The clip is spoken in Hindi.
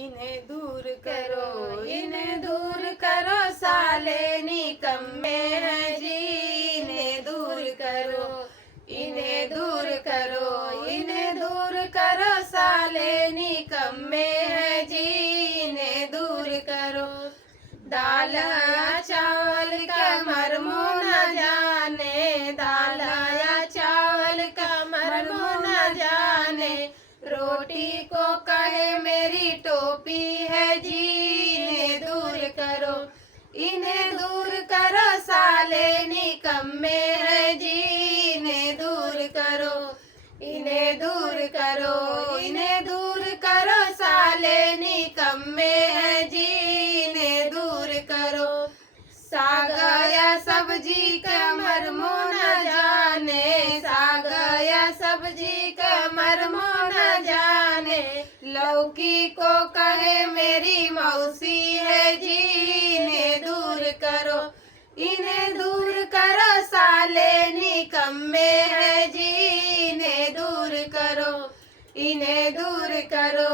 इन्हें दूर करो, इन्हें दूर करो, साले निकम्मे हैं जी। इन्हें दूर करो, इन्हें दूर करो, इन्हें दूर करो, साले निकम्मे हैं जी। इन्हें दूर करो। दाल या चावल का मरमो न जाने, दाल या चावल का मरमो न जाने, रोटी को कहे मेरी टोपी है जी। इन्हें दूर करो, इन्हें दूर करो, साले निकम्मे हैं जी। इन्हें दूर करो, इन्हें दूर करो, इन्हें दूर करो, साले निकम्मे हैं जी। इन्हें दूर करो। साग या सब्जी का मरमो न जाने, साग या सब्जी का मरमो न जाने, लौकी को कहे मेरी मौसी है जी। इन्हें दूर करो, इन्हें दूर करो, साले निकम्मे हैं जी। इन्हें दूर करो, इन्हें दूर करो,